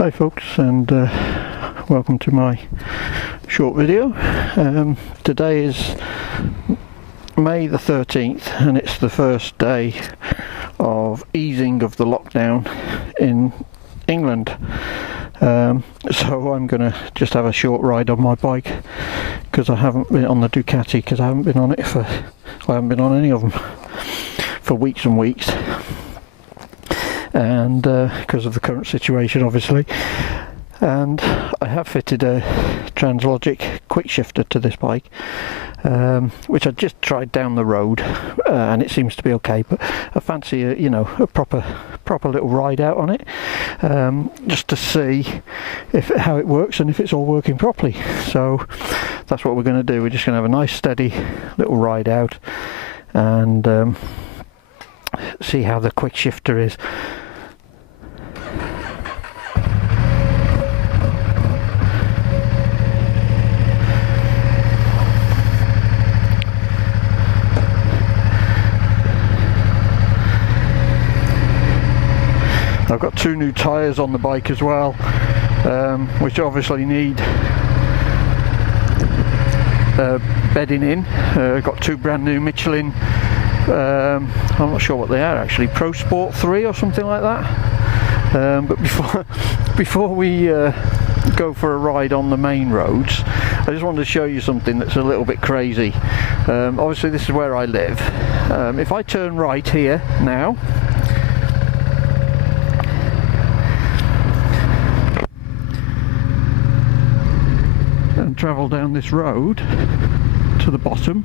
Hi folks, and welcome to my short video. Today is May the 13th and it's the first day of easing of the lockdown in England. So I'm going to just have a short ride on my bike because I haven't been on the Ducati, because I haven't been on any of them for weeks and weeks. And because of the current situation obviously, and I have fitted a Translogic quick shifter to this bike, which I just tried down the road, and it seems to be okay, but I fancy a proper little ride out on it, just to see how it works and if it's all working properly. So that's what we're going to do. We're just going to have a nice steady little ride out and see how the quick shifter is. I've got two new tyres on the bike as well, which obviously need bedding in. I've got two brand new Michelin, I'm not sure what they are actually, Pro Sport 3 or something like that. But before we go for a ride on the main roads, I just wanted to show you something that's a little bit crazy. Obviously this is where I live. If I turn right here now, and travel down this road to the bottom,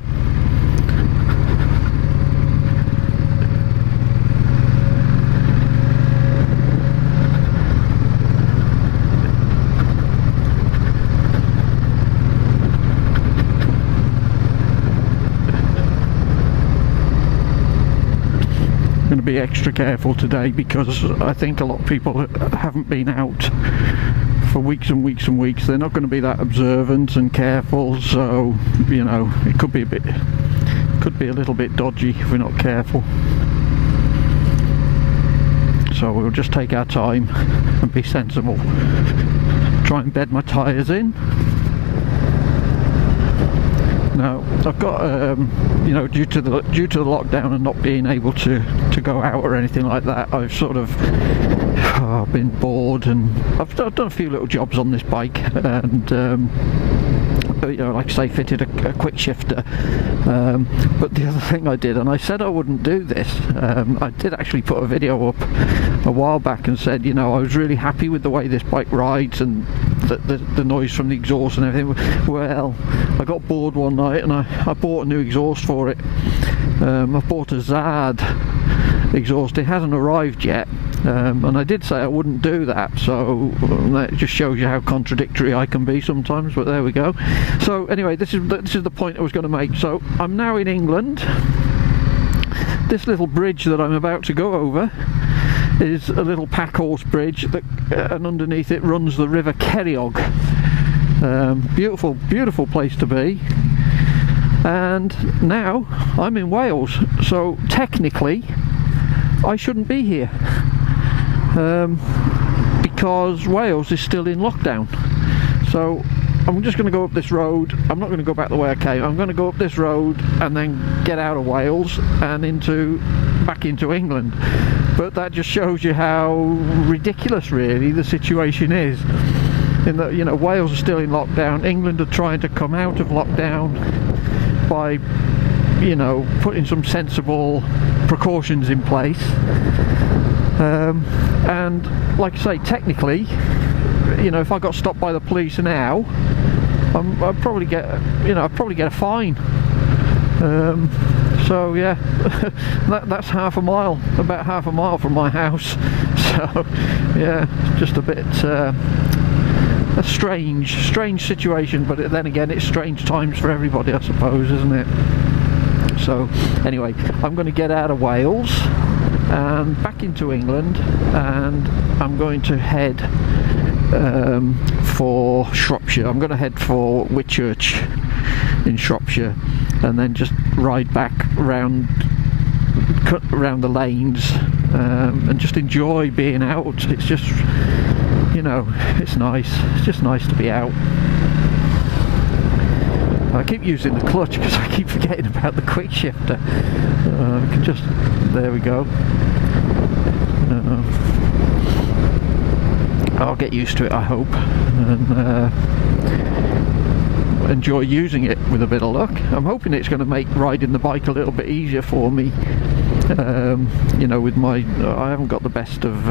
I'm going to be extra careful today because I think a lot of people haven't been out for weeks and weeks and weeks. They're not going to be that observant and careful, so it could be a little bit dodgy if we're not careful. So we'll just take our time and be sensible. Try and bed my tyres in. Now I've got due to the lockdown and not being able to go out or anything like that, I've sort of been bored, and I've done a few little jobs on this bike, and like I say, fitted a quick shifter. But the other thing I did, and I said I wouldn't do this, I did actually put a video up a while back and said, I was really happy with the way this bike rides and the noise from the exhaust and everything. Well, I got bored one night and I bought a new exhaust for it. I bought a Zad exhaust. It hasn't arrived yet, and I did say I wouldn't do that, so that just shows you how contradictory I can be sometimes, but there we go. So anyway, this is the point I was going to make. So I'm now in England. This little bridge that I'm about to go over is a little packhorse bridge that, and underneath it runs the River Ceiriog. Beautiful place to be. And now I'm in Wales, so technically I shouldn't be here, because Wales is still in lockdown. So I'm just going to go up this road. I'm not going to go back the way I came. I'm going to go up this road and then get out of Wales and back into England. But that just shows you how ridiculous really the situation is, in that Wales are still in lockdown. England are trying to come out of lockdown by putting some sensible precautions in place, and like I say, technically, if I got stopped by the police now, I'd probably get a fine. So yeah, that's about half a mile from my house. So yeah, just a bit a strange situation, but then again, it's strange times for everybody, I suppose, isn't it? So anyway, I'm going to get out of Wales and back into England, and I'm going to head for Shropshire. I'm going to head for Whitchurch in Shropshire, and then just ride back round the lanes, and just enjoy being out. It's just you know, it's nice. It's just nice to be out. I keep using the clutch because I keep forgetting about the quick shifter. We can just, there we go. I'll get used to it, I hope, and enjoy using it with a bit of luck. I'm hoping it's going to make riding the bike a little bit easier for me. You know, with my, I haven't got the best of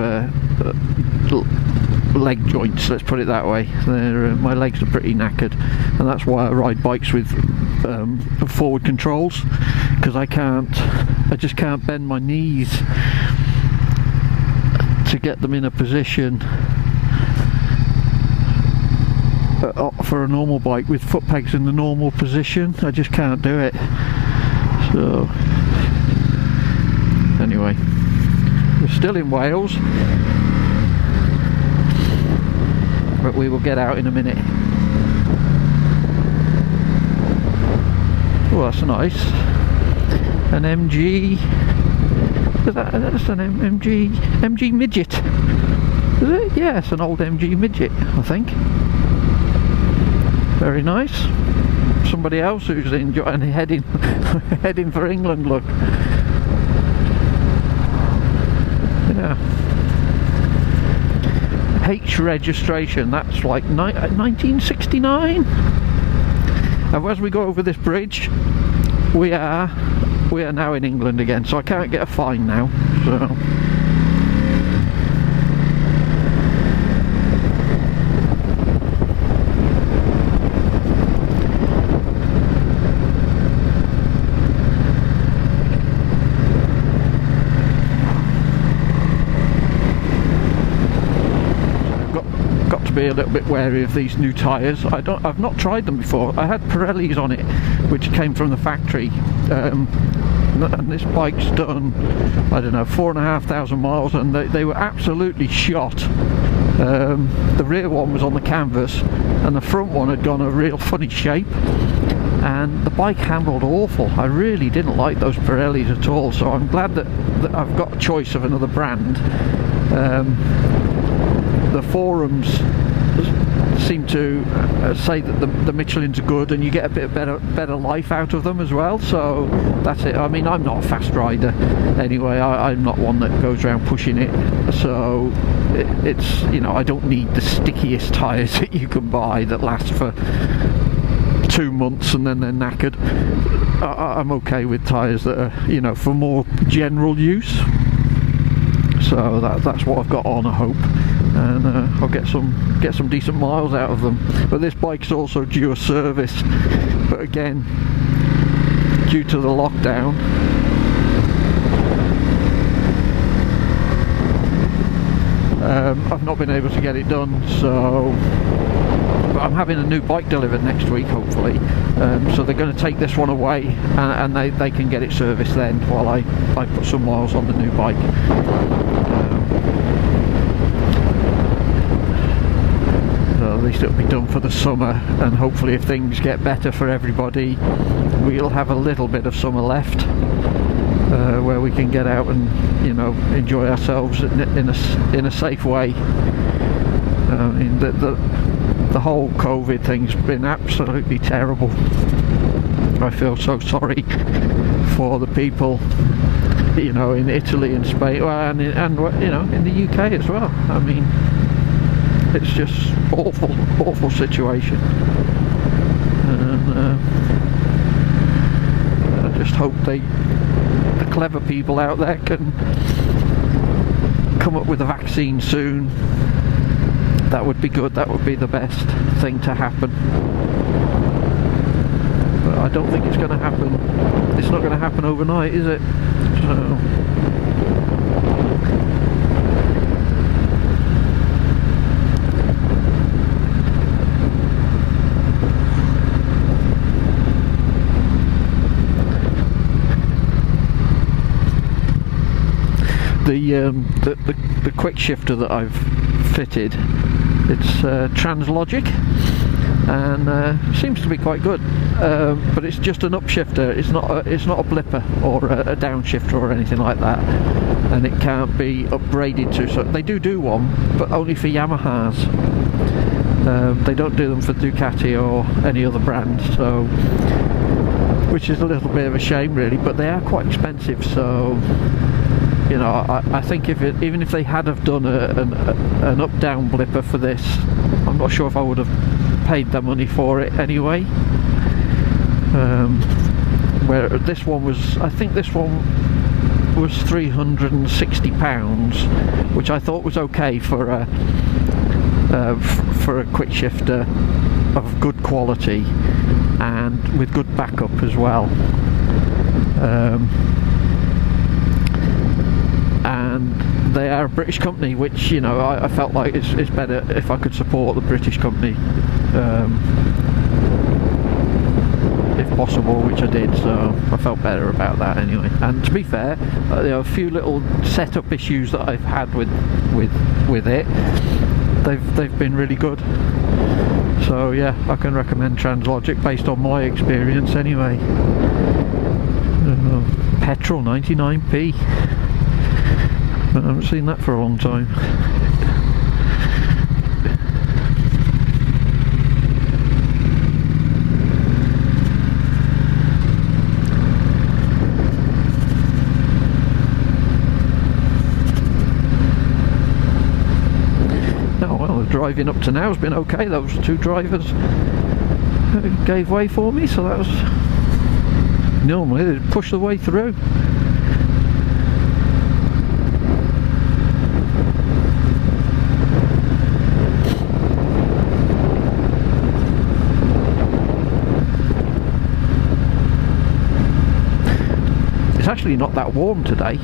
leg joints, let's put it that way. My legs are pretty knackered, and that's why I ride bikes with forward controls, because I just can't bend my knees to get them in a position for a normal bike with foot pegs in the normal position. I just can't do it. So anyway, we're still in Wales, but we will get out in a minute. Oh, that's nice. An MG. That's an MG midget. Is it? Yeah, it's an old MG midget, I think. Very nice. Somebody else who's enjoying heading heading for England. Look. Yeah. H registration. That's like 1969. And as we go over this bridge, we are now in England again, so I can't get a fine now. So. Be a little bit wary of these new tyres. I've not tried them before. I had Pirellis on it, which came from the factory, and this bike's done, I don't know, 4,500 miles, and they were absolutely shot. The rear one was on the canvas, and the front one had gone a real funny shape, and the bike handled awful. I really didn't like those Pirellis at all, so I'm glad that I've got a choice of another brand. The forums seem to say that the Michelins are good, and you get a bit better life out of them as well. So that's it. I mean, I'm not a fast rider anyway. I'm not one that goes around pushing it. So it's, you know, I don't need the stickiest tyres that you can buy that last for 2 months and then they're knackered. I'm okay with tyres that are, you know, for more general use. So that's what I've got on, I hope, and I'll get some decent miles out of them. But this bike's also due a service, but again, due to the lockdown, I've not been able to get it done. So but I'm having a new bike delivered next week, hopefully, so they're going to take this one away, and they can get it serviced then while I put some miles on the new bike. So at least it'll be done for the summer, and hopefully if things get better for everybody, we'll have a little bit of summer left, where we can get out and, you know, enjoy ourselves in a safe way. I mean, the whole COVID thing's been absolutely terrible. I feel so sorry for the people, you know, in Italy and Spain, and you know, in the UK as well. I mean, it's just awful situation, and I just hope the clever people out there can come up with a vaccine soon. That would be good. That would be the best thing to happen. But I don't think it's going to happen. It's not going to happen overnight, is it? So the quick shifter that I've fitted, it's Translogic, and seems to be quite good. But it's just an upshifter. It's not a blipper or a downshifter or anything like that, and it can't be upgraded to. So they do one, but only for Yamahas. They don't do them for Ducati or any other brand, so, which is a little bit of a shame really, but they are quite expensive. So, you know, I think even if they had have done an up-down blipper for this, I'm not sure if I would have paid the money for it anyway. Where this one was, I think this one was £360, which I thought was okay for a quick shifter of good quality and with good backup as well. And they are a British company, which, you know, I felt like it's better if I could support the British company, if possible, which I did, so I felt better about that anyway. And to be fair, there are a few little setup issues that I've had with it. They've been really good. So yeah, I can recommend Translogic based on my experience anyway. Petrol 99p. I haven't seen that for a long time. Oh well, the driving up to now has been okay. Those two drivers gave way for me, so that was... Normally they'd push the way through. It's actually not that warm today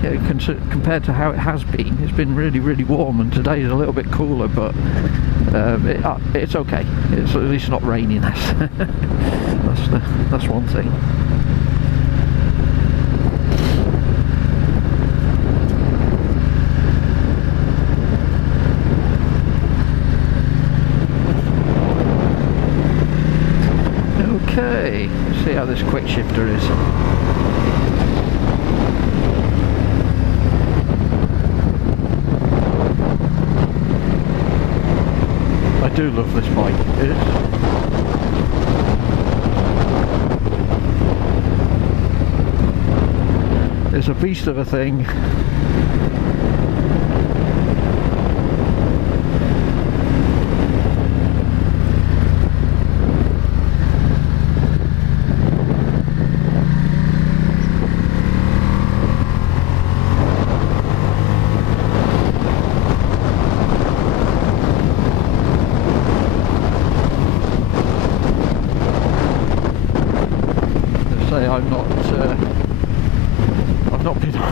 compared to how it has been. It's been really warm, and today is a little bit cooler, but it's okay. It's at least not raining. That's one thing. Okay, let's see how this quick shifter is. I do love this bike. It's a beast of a thing.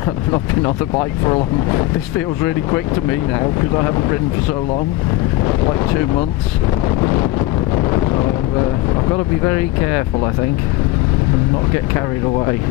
I've not been on the bike for a long... This feels really quick to me now because I haven't ridden for so long, like 2 months. So I've got to be very careful, I think, and not get carried away.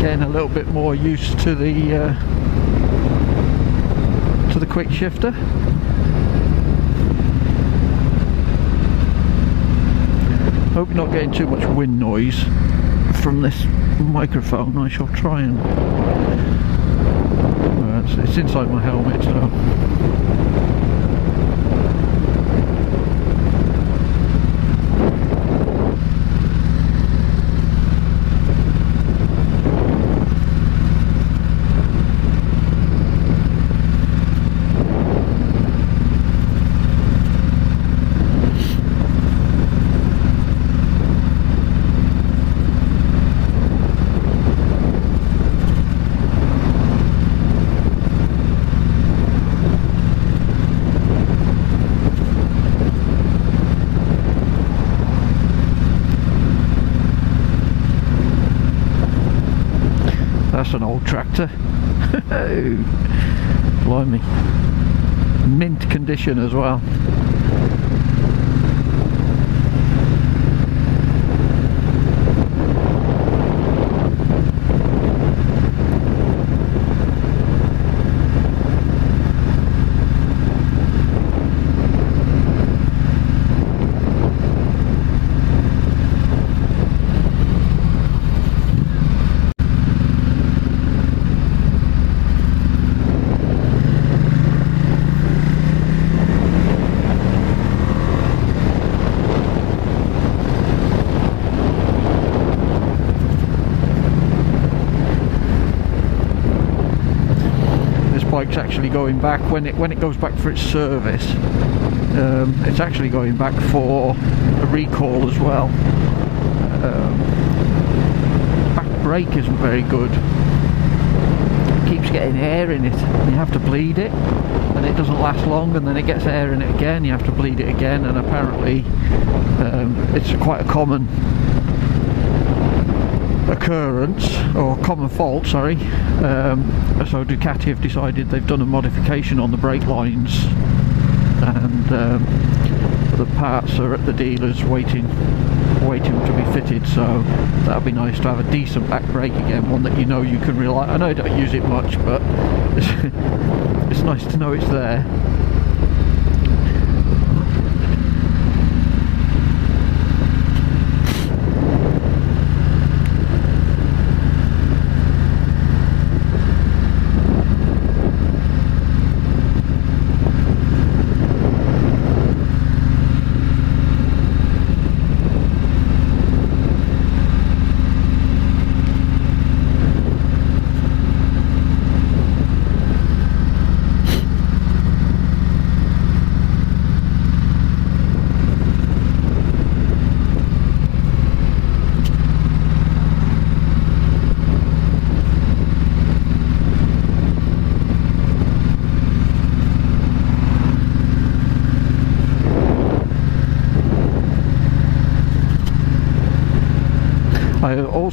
Getting a little bit more used to the quick shifter. Hope you're not getting too much wind noise from this microphone. I shall try and... it's inside my helmet, so... That's an old tractor. Blimey. Mint condition as well. Bike's actually going back when it goes back for its service. It's actually going back for a recall as well. Back brake isn't very good. It keeps getting air in it. You have to bleed it, and it doesn't last long, and then it gets air in it again. You have to bleed it again, and apparently it's quite a common occurrence, or common fault, sorry. So Ducati have decided they've done a modification on the brake lines, and the parts are at the dealers waiting to be fitted, so that'll be nice to have a decent back brake again, one that you know you can rely. I know I don't use it much, but it's nice to know it's there.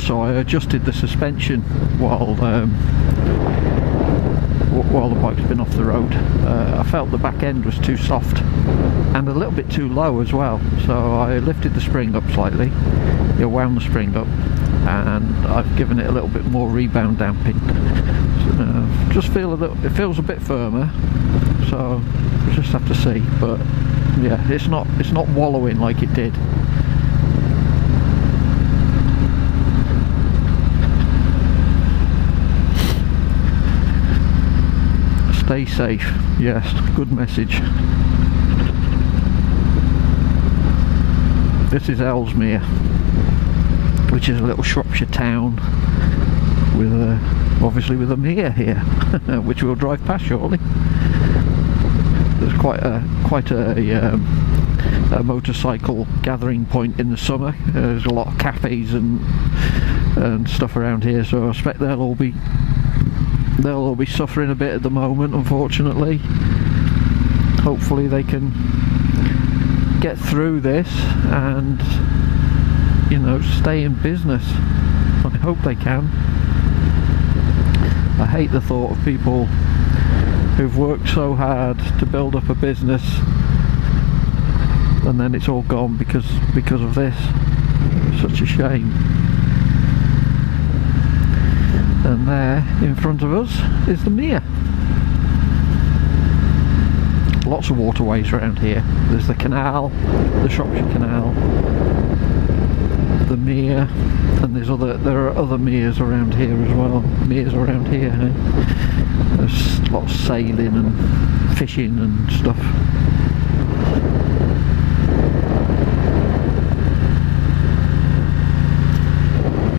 I adjusted the suspension while the bike's been off the road. I felt the back end was too soft and a little bit too low as well, so I lifted the spring up slightly, wound the spring up, and I've given it a little bit more rebound damping. So, just feel it feels a bit firmer, so we'll just have to see. But yeah, it's not wallowing like it did. Stay safe, yes, good message. This is Ellesmere, which is a little Shropshire town with obviously with a mere here, which we'll drive past shortly. There's quite a motorcycle gathering point in the summer. There's a lot of cafes and stuff around here, so I expect they'll all be suffering a bit at the moment, unfortunately. Hopefully they can get through this and, you know, stay in business. I hope they can. I hate the thought of people who've worked so hard to build up a business and then it's all gone because of this. Such a shame. And there in front of us is the mere. Lots of waterways around here. There's the canal, the Shropshire Canal, the mere, and there are other meres around here as well. Meres around here, eh? There's lots of sailing and fishing and stuff.